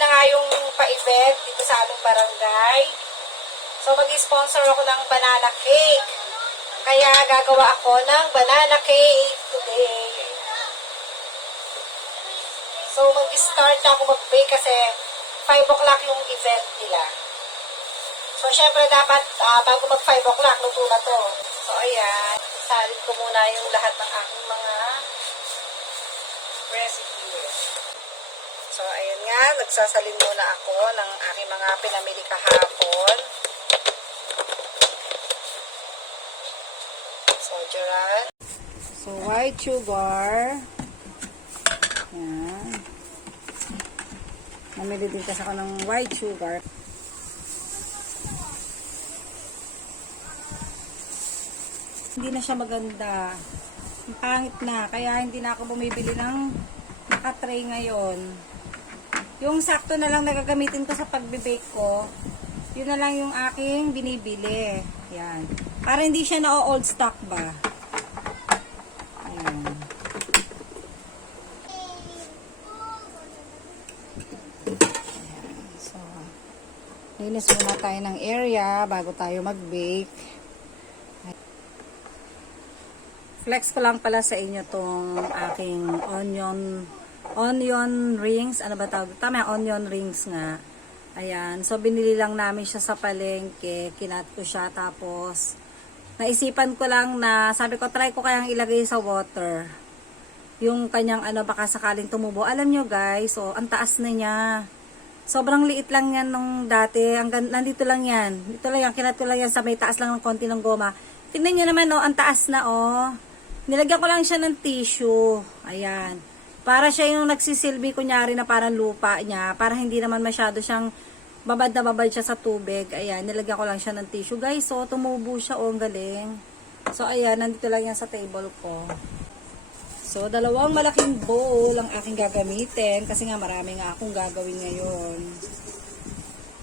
na nga yung pa-event dito sa aming barangay. So, mag-sponsor ako ng banana cake. Kaya gagawa ako ng banana cake today. So, mag-start na ako mag-bake kasi 5 o'clock yung event nila. So, syempre dapat bago mag 5 o'clock, luto na to. So, ayan. Salin ko muna yung lahat ng aking mga recipe. So, ayan nga. Nagsasalin muna ako ng aking mga pinamili kahapon. So, Joran. So, white sugar. Ayan. Namili din kasi ako ng white sugar. Hindi na siya maganda. Pangit na. Kaya hindi na ako bumibili ng naka-tray ngayon. Yung sakto na lang nagagamitin ko sa pagbe-bake ko, yun na lang yung aking binibili. Yan. Para hindi siya na-old stock ba. Ayan. So, linis muna tayo ng area bago tayo mag-bake. Flex ko lang pala sa inyo tong aking onion rings. Ano ba tawag? Tama, onion rings nga. Ayan. So, binili lang namin siya sa palengke. Kinat ko siya. Tapos, naisipan ko lang na, sabi ko, try ko kayang ilagay sa water. Yung kanyang, baka sakaling tumubo. Alam nyo guys, so, ang taas na niya. Sobrang liit lang yan nung dati. Nandito lang yan. Ito lang yan. Kinat ko lang yan sa may taas lang ng konti ng goma. Tingnan nyo naman, ang taas na, Nilagyan ko lang siya ng tissue. Ayan. Para siya yung nagsisilbi, kunyari na parang lupa niya. Para hindi naman masyado siyang babad na babad siya sa tubig. Ayan. Nilagyan ko lang siya ng tissue. Guys, so tumubo siya. Ang galing. So, ayan. Nandito lang yan sa table ko. So, 2 malaking bowl ang aking gagamitin. Kasi nga marami nga akong gagawin ngayon.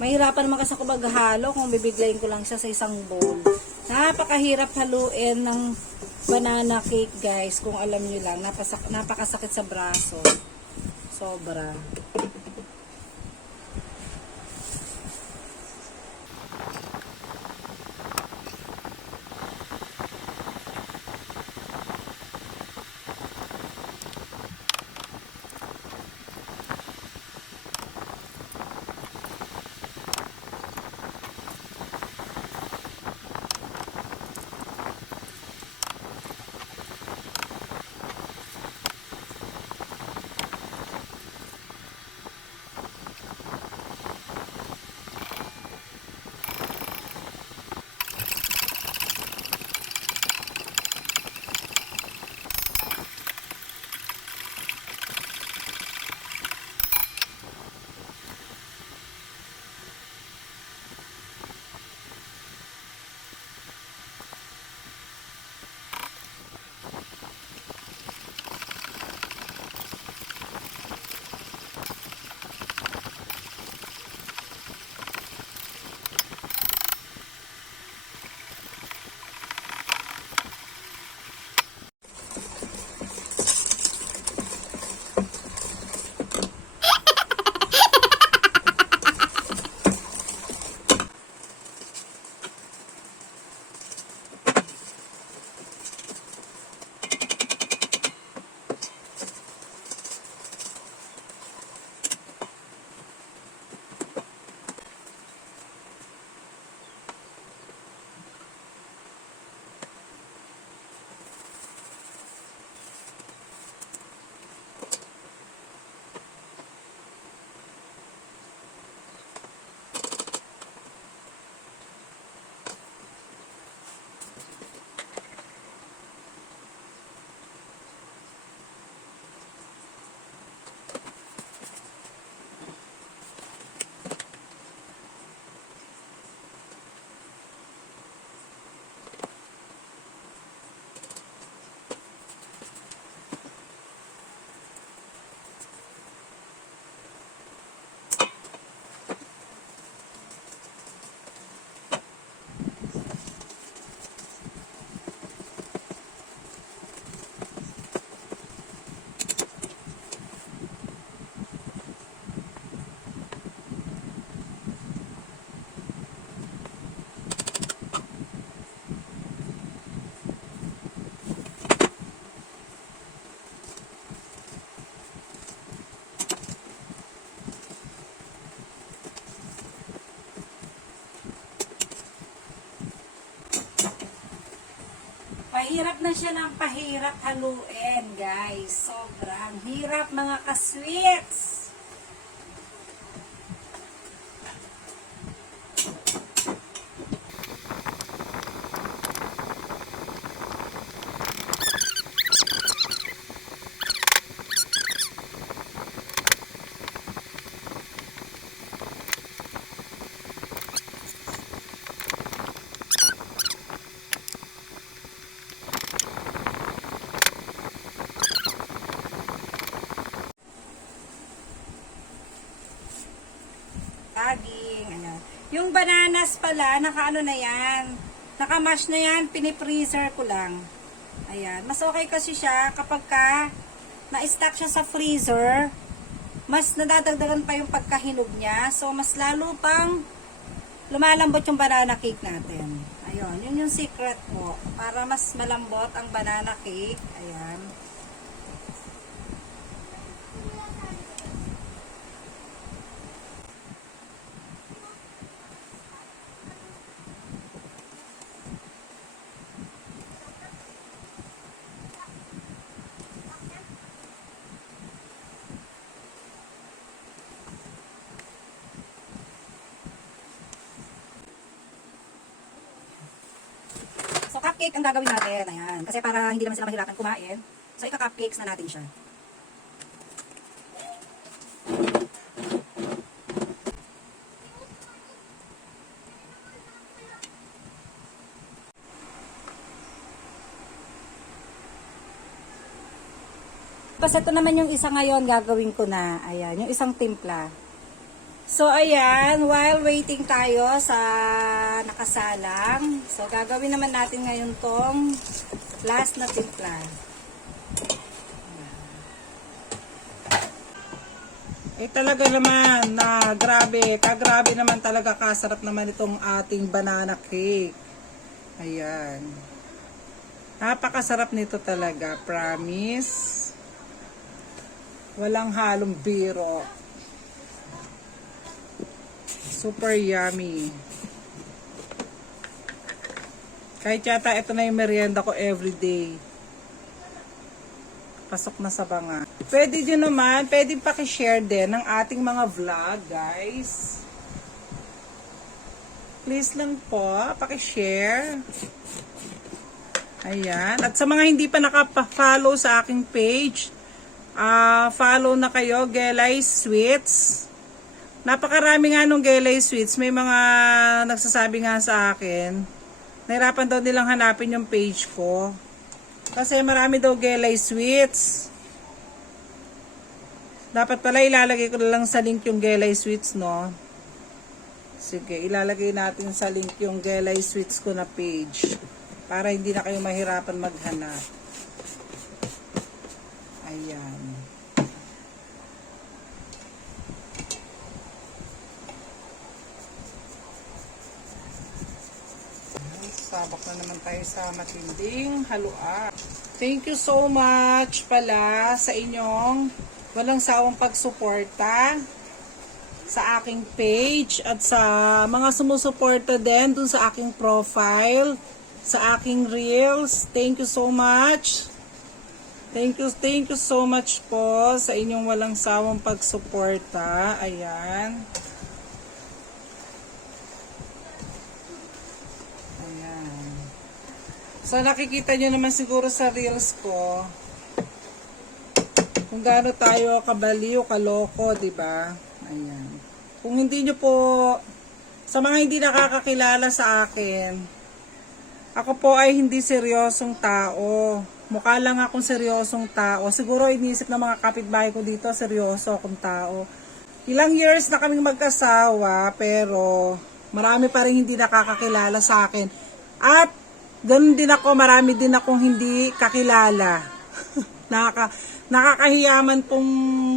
Mahirapan naman kasi ako maghalo kung bibiglayin ko lang siya sa isang bowl. Napakahirap haluin ng banana cake guys, kung alam nyo lang. Napakasakit sa braso. Sobra. Pahirap na siya ng pahirap haluin, guys. Sobrang hirap mga ka-sweets. Saging, ayan. Yung bananas pala, nakaano na yan. Nakamash na yan, pinipreaser ko lang. Ayan. Mas okay kasi siya kapag ka na-stack siya sa freezer, mas nadadagdagan pa yung pagkahinog niya. So, mas lalo pang lumalambot yung banana cake natin. Ayun, yun yung secret mo. Para mas malambot ang banana cake. Ayan. So, cupcake ang gagawin natin. Ayan. Kasi para hindi naman sila mahirapan kumain. So, ika-cupcakes na natin siya. Kasi ito naman yung isa ngayon gagawin ko na. Ayan. Yung isang timpla. So, ayan, while waiting tayo sa nakasalang, so, gagawin naman natin ngayon tong last na timpla. Eh talaga naman na grabe, kagrabe naman talaga kasarap naman itong ating banana cake. Ayan. Napakasarap nito talaga, promise. Walang halong biro. Super yummy. Kahit yata ito na yung merienda ko everyday. Pasok na sa banga. Pwede nyo naman, pwede pakishare din ng ating mga vlog, guys. Please lang po, pakishare. Ayan. At sa mga hindi pa nakapa-follow sa aking page, follow na kayo, Gelay Sweets. Napakarami nga nung Gelay Sweets. May mga nagsasabi nga sa akin, nahirapan daw nilang hanapin yung page ko. Kasi marami daw Gelay Sweets. Dapat pala ilalagay ko na lang sa link yung Gelay Sweets, no? Sige, ilalagay natin sa link yung Gelay Sweets ko na page. Para hindi na kayo mahirapan maghanap. Ayan. Sabak na naman tayo sa matinding haluan. Thank you so much pala sa inyong walang sawang pagsuporta sa aking page at sa mga sumusuporta din dun sa aking profile, sa aking reels. Thank you so much. Thank you so much po sa inyong walang sawang pagsuporta. Ayan. So, nakikita nyo naman siguro sa reels ko kung gaano tayo kabaliw, kaloko, diba? Ayan. Kung hindi nyo po, sa mga hindi nakakakilala sa akin, ako po ay hindi seryosong tao. Mukha lang akong seryosong tao. Siguro inisip ng mga kapitbahay ko dito, seryoso akong tao. Ilang years na kaming mag-asawa, pero marami pa rin hindi nakakakilala sa akin. At ganun din ako, marami din akong hindi kakilala. Nakakahiyaman pong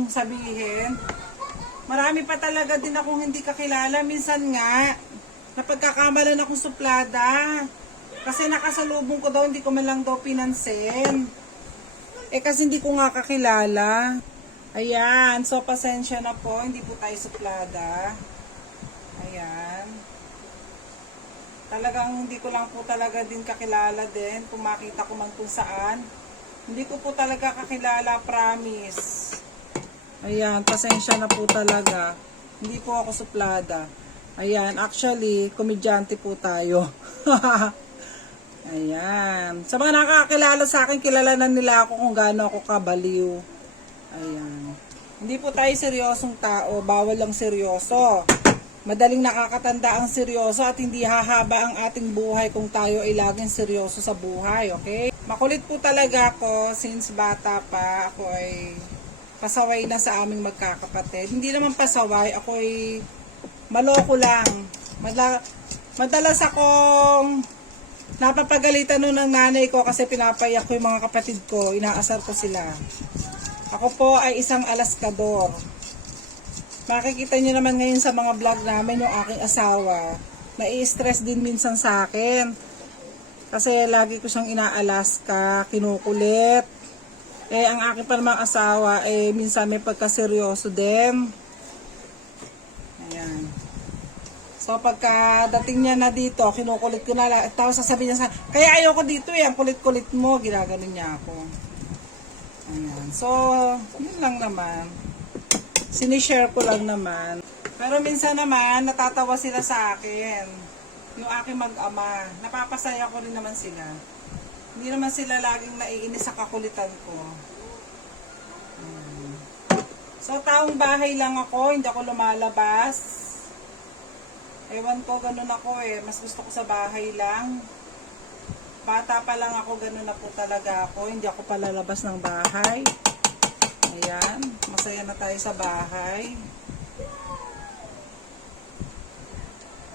sabihin. Marami pa talaga din akong hindi kakilala. Minsan nga, napagkakamalan akong suplada. Kasi nakasalubong ko daw, hindi ko man lang daw pinansin. Eh kasi hindi ko nga kakilala. Ayan, so pasensya na po, hindi po tayo suplada. Ayan. Talagang hindi ko lang po talaga din kakilala din. Kung makita ko man kung saan. Hindi ko po talaga kakilala, promise. Ayan, pasensya na po talaga. Hindi po ako suplada. Ayan, actually, komedyante po tayo. Ayan. Sa mga nakakakilala sa akin, kilala na nila ako kung gaano ako kabaliw. Ayan. Hindi po tayo seryosong tao. Bawal lang seryoso. Madaling nakakatanda ang seryoso at hindi hahaba ang ating buhay kung tayo ay laging seryoso sa buhay, okay? Makulit po talaga ako since bata pa. Ako ay pasaway na sa aming magkakapatid. Hindi naman pasaway, ako ay maloko lang. Madalas akong napapagalitan nun ng nanay ko kasi pinapayak ko yung mga kapatid ko. Inaasar ko sila. Ako po ay isang alaskador. Makikita nyo naman ngayon sa mga vlog namin yung aking asawa. Nai-stress din minsan sa akin. Kasi lagi ko siyang inaalaska, kinukulit. Ang aking pa namang asawa, minsan may pagkaseryoso din. Ayan. So pagkadating niya na dito, kinukulit ko na. Tapos sasabihin niya kaya ayoko dito ang kulit-kulit mo. Ginaganon niya ako. Ayan. So, yun lang naman. Sinishare ko lang naman. Pero minsan naman, natatawa sila sa akin. Yung aking mag-ama. Napapasaya ko rin naman sila. Hindi naman sila laging naiinis sa kakulitan ko. So, taong bahay lang ako. Hindi ako lumalabas. Ewan ko, ganun ako Mas gusto ko sa bahay lang. Bata pa lang ako, ganun na po talaga ako. Hindi ako palalabas ng bahay. Ayan, masaya na tayo sa bahay.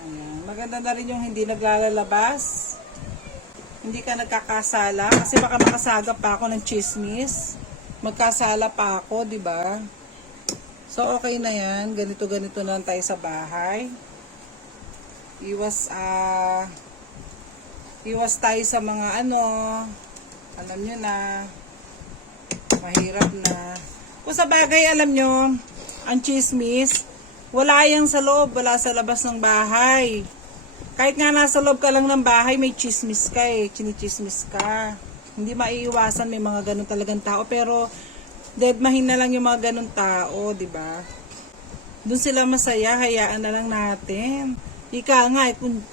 Ayan, maganda na rin yung hindi naglalabas. Hindi ka nagkakasala kasi baka makasagap pa ako ng chismis. Magkasala pa ako, di ba? So okay na 'yan. Ganito na lang tayo sa bahay. Iwas tayo sa mga alam nyo na mahirap na. Kung sa bagay, alam nyo, ang chismis, wala yang sa loob, wala sa labas ng bahay. Kahit nga nasa loob ka lang ng bahay, may chismis ka chinichismis ka. Hindi maiiwasan, may mga ganun talagang tao. Pero, deadmahin na lang yung mga ganun tao, di ba? Doon sila masaya, hayaan na lang natin. Ika nga, kung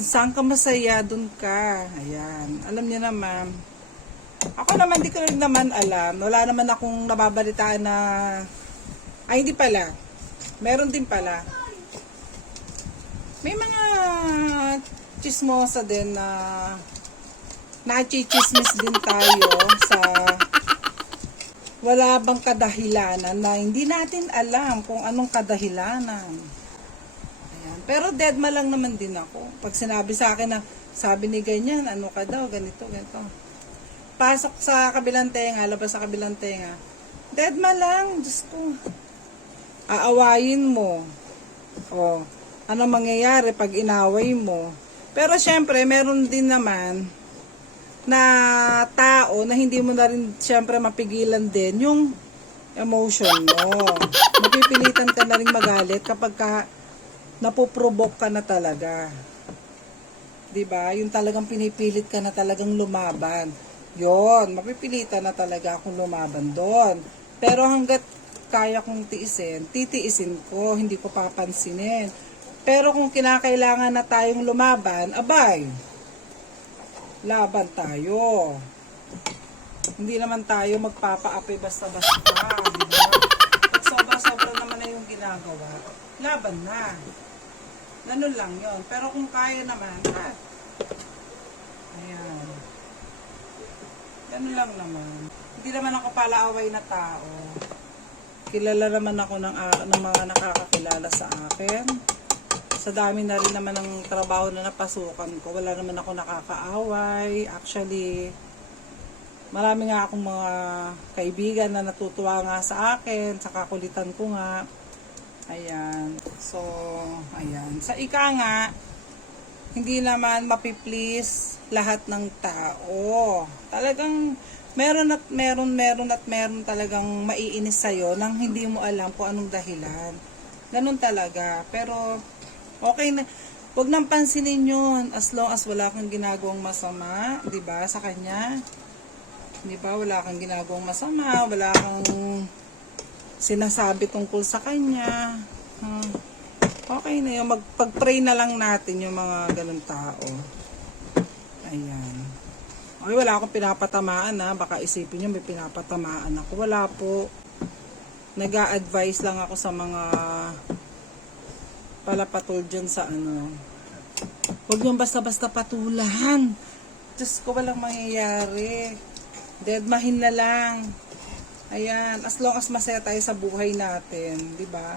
saan ka masaya, doon ka. Ayan, alam niyo naman. Ako naman, di ko rin naman alam. Wala naman akong nababalitaan na... Ay, hindi pala. Meron din pala. May mga chismosa din na... Nachichismis din tayo sa... Wala bang kadahilanan na hindi natin alam kung anong kadahilanan. Ayan. Pero deadma lang naman din ako. Pag sinabi sa akin na, sabi ni ganyan, ano ka daw, ganito, ganito. Pasok sa kabilang tenga, labas sa kabilang tenga. Deadma lang, Diyos ko. Aawayin mo. O, ano mangyayari pag inaway mo? Pero syempre, meron din naman na tao na hindi mo na rin syempre mapigilan din yung emotion mo. Mapipilitan ka na rin magalit kapag napoprovoke ka na talaga. 'Di ba? Yung talagang pinipilit ka na talagang lumaban. Yon, mapipilitan na talaga akong lumaban doon. Pero hanggat kaya kong titiisin ko, hindi ko papansinin. Pero kung kinakailangan na tayong lumaban, abay, laban tayo. Hindi naman tayo magpapaapi basta-basta, di ba? Pag sobra-sobra naman na yung ginagawa, laban na. Ganun lang yon. Pero kung kaya naman, ayan. Ganun lang naman. Hindi naman ako palaaway na tao. Kilala naman ako ng mga nakakakilala sa akin. Sa dami na rin naman ng trabaho na napasukan ko, wala naman ako nakakaaway. Actually, marami nga akong mga kaibigan na natutuwa nga sa akin, sa kakulitan ko nga. Ayan. So, ayan. Sa ika nga, hindi naman mapiplease lahat ng tao. Talagang meron talagang maiinis sa'yo nang hindi mo alam kung anong dahilan. Ganun talaga. Pero, okay na. Huwag nang pansinin yun as long as wala kang ginagawang masama, 'di ba, sa kanya. 'Di ba? Wala kang ginagawang masama, wala kang sinasabi tungkol sa kanya. Okay na yun. Magpag-pray na lang natin yung mga ganun tao. Ayan. Okay, wala akong pinapatamaan ha. Baka isipin nyo may pinapatamaan ako. Wala po. Nag-a-advise lang ako sa mga palapatol dyan sa ano. Huwag nyo basta-basta patulan. Diyos ko, walang mangyayari. Deadmahin na lang. Ayan. As long as masaya tayo sa buhay natin. Diba?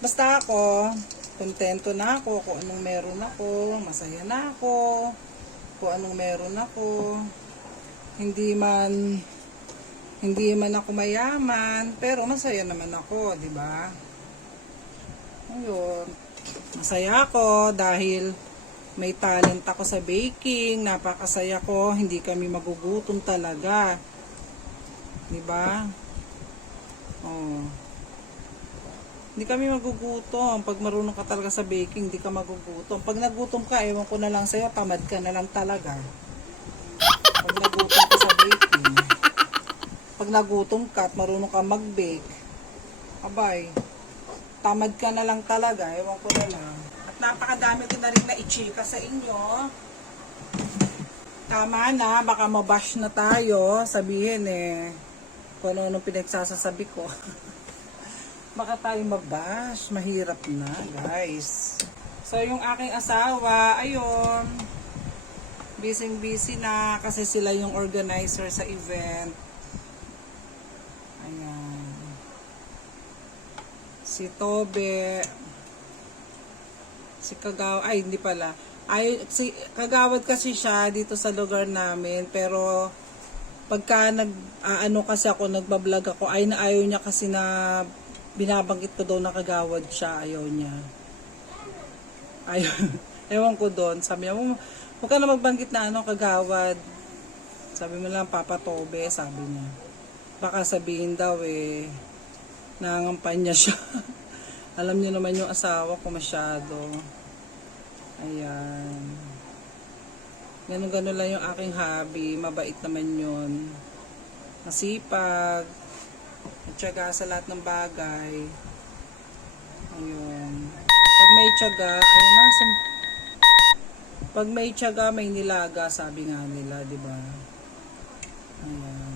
Basta ako, kontento na ako kung anong meron ako. Masaya na ako kung anong meron ako. Hindi man ako mayaman, pero masaya naman ako, 'di ba? Ayun. Masaya ako dahil may talent ako sa baking, napakasaya ko, hindi kami magugutom talaga. 'Di ba? Oh. Hindi kami magugutom. Pag marunong ka talaga sa baking, hindi ka magugutom. Pag nagutom ka, ewan ko na lang sa'yo, tamad ka na lang talaga. Pag nagutom ka sa baking. Pag nagutom ka at marunong ka mag-bake, abay, tamad ka na lang talaga, ewan ko na lang. At napakadami ko na rin na i-chika sa inyo. Tama na, baka mabash na tayo. Sabihin kung ano pinagsasasabi ko. Baka tayo mabash, mahirap na guys. So yung aking asawa, ayun, busy na kasi sila yung organizer sa event. Ayan. Si Tobe, si Kagaw, ay hindi pala. Si Kagawad kasi siya dito sa lugar namin, pero pagka ano kasi ako, nagbablog ako, ay ayaw niya kasi na binabanggit ko daw na kagawad siya, ayaw niya. Ayaw. Ewan ko doon. Sabi niya, huwag ka na magbanggit na kagawad. Sabi mo lang, Papa Tobe, sabi niya. Baka sabihin daw nangangampanya siya. Alam niyo naman yung asawa ko masyado. Ayan. Ganun-ganun lang yung aking hobby. Mabait naman yun. Masipag. At syaga sa lahat ng bagay. Ayun. Pag may tiyaga, ayun na. Pag may tiyaga, may nilaga, sabi nga nila, di ba? Ayan.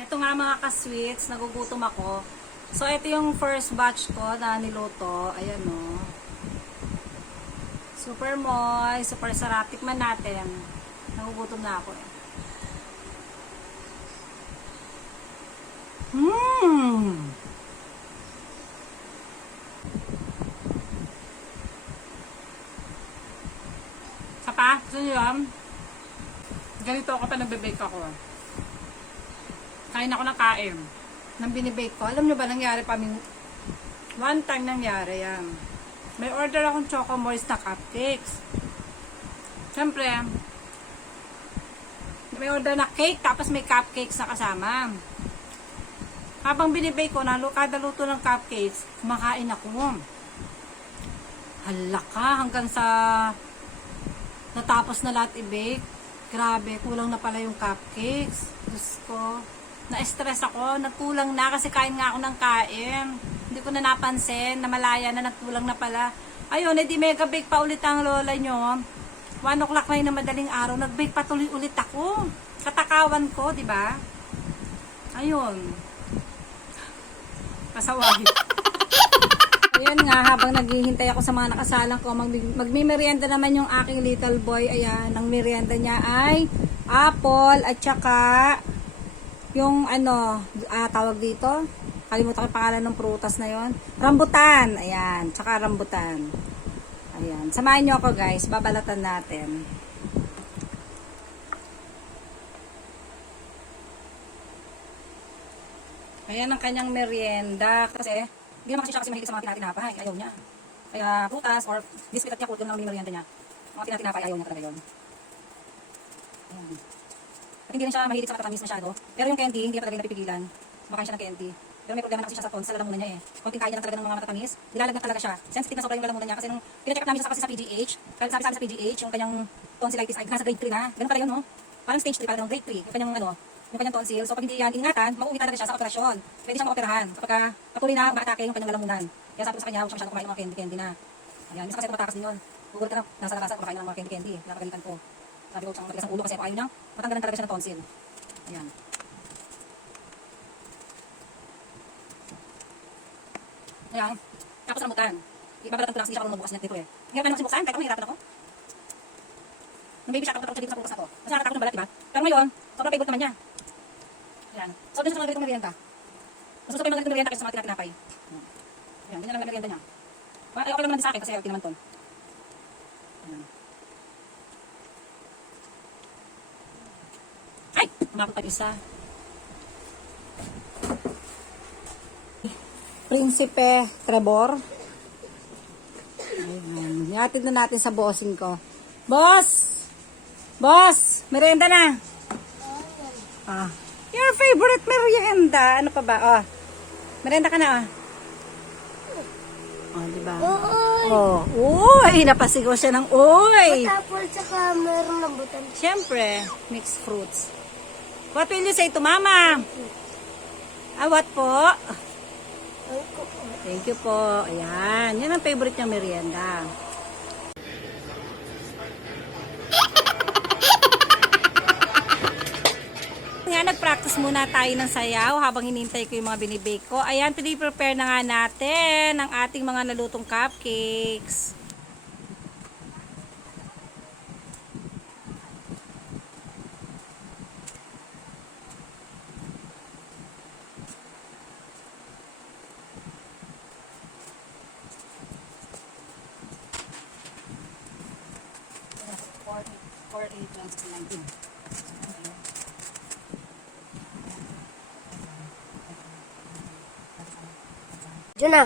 Ito nga mga ka-sweets, nagugutom ako. So, ito yung first batch ko na niluto. Ayan o. Super moist, super sarap. Tikman natin. Nagugutom na ako Sapa? Gusto nyo yun? Ganito ako pa nagbe-bake ako. Kain ako ng kain. Nang binibake ko. Alam nyo ba, nangyari pa one time nangyari yan. May order akong choco moist na cupcakes. Siyempre, may order na cake, tapos may cupcakes na kasama. Habang binibake ko, kada luto ng cupcakes, kumakain ako. Hala ka, hanggang sa natapos na lahat i-bake. Grabe, kulang na pala yung cupcakes. Diyos ko. Na-stress ako, nagkulang na kasi kain nga ako ng kain. Hindi ko na napansin, na malaya na nagkulang na pala. Ayun, edi mega bake pa ulit ang lola nyo. 1 o'clock na yun na madaling araw, nag-bake pa tuloy ulit ako. Katakawan ko, di ba? Ayun. Pasaway. Ayun nga, habang naghihintay ako sa mga nakasalang ko, magmimerienda naman yung aking little boy. Ayan, ang merienda niya ay apple at saka yung tawag dito, kalimutan ko yung pangalan ng prutas na yon, rambutan. Ayan, tsaka rambutan. Ayan, samahan nyo ako guys, babalatan natin. Ayan ang kanyang merienda. Kasi, hindi naman kasi siya mahilig sa mga tinatinapay. Ayaw niya. Kaya prutas or biscuit at yakult, yun lang ang merienda niya. Mga tinatinapay, ayaw niya talaga yun. Ayan. At hindi rin siya mahilig sa matatamis masyado. Pero yung candy, hindi niya talaga napipigilan. Makain siya ng candy. Pero may problema na kasi siya sa tonsils, sa lalamunan niya eh. Konting kaya niya lang talaga ng mga matatamis, nilalagyan talaga siya. Sensitive na sobra yung lalamunan niya kasi nung pinacheck up namin siya kasi sa PGH, sabi sa amin sa PGH, yung kanyang tonsillitis ay nasa grade 3 na. Ganun pala yun, no? Parang stage 3 pala ng grade 3. Yung kanyang yung kanyang tonsil. So pag hindi yan ingatan, mauwi talaga siya sa operasyon. Pwede siyang maoperahan kapag patuloy na umaatake yung kanyang lalamunan. Kaya sabi ko sa kanya, huwag siya masyadong kumain ng mga candy-candy na. Ayan, minsan kasi tumatakas din yun. Google ka na, nasa labasan, kumakain ng mga candy-candy. Nakagalitan ko. Sabi ko, siyang matigas ang ulo kasi ayaw niyang matanggalan talaga siya ng tonsil. Ayan. Ayan. Tapos rambutan. Ibabalatan ko lang kasi hindi siya marunong magbukas niya dito eh. Ngayon pa naman sinubuksan, kahit ako mahirapan ako. Nung baby siya, takot siya dito sa bukas na to. Kasi nakatakot ng balat, diba? Pero ngayon, sobrang favorite naman niya. Ayan. So, dun sa mga ganitong merienda. Mas gusto ko yung mga ganitong merienda kaysa sa mga tinatinapay. Ayan, ganyan lang ang merienda niya. Okay lang naman din sa akin kasi healthy naman to. Ayan. Ay! Umakot pa isa. Prinsipe Trevor. Ayan. Ihatid na natin sa bossing ko. Boss! Boss! Merienda na! Ah. Your favorite merienda. Ano pa ba? Oh. Merienda ka na, oh. Oh, diba? Oh. Uy! Napasigaw siya ng uy! Tapos saka meron rambutan. Siyempre, mixed fruits. What will you say to mama? Ah, what po? Thank you po. Ayan. Yan ang favorite niyang merienda. Nga, nag-practice muna tayo ng sayaw habang hinintay ko yung mga binibake ko. Ayan, prepare na nga natin ang ating mga nalutong cupcakes. Diyan na.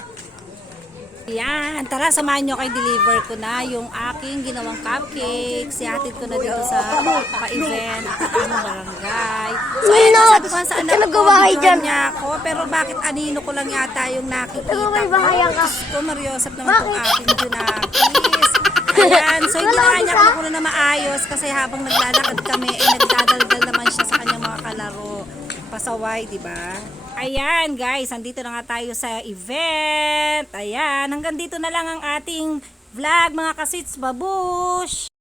Yan, tara samahan nyo kay deliver ko na yung aking ginawang cupcakes. Ihatid ko na dito sa pa-event at aming barangay. So ayun, sabi ko sa anak ko, videohan niya ako. Pero bakit anino ko lang yata yung nakikita ko. Diyos ko, mariosap naman itong aking junakis. Ayan, so hindi na niya ako na maayos kasi habang naglalakad kami, nagdadaldal naman siya sa kanyang mga kalaro. Pasaway, di ba? Ayan guys, andito na nga tayo sa event. Ayan, hanggang dito na lang ang ating vlog mga kasits babush.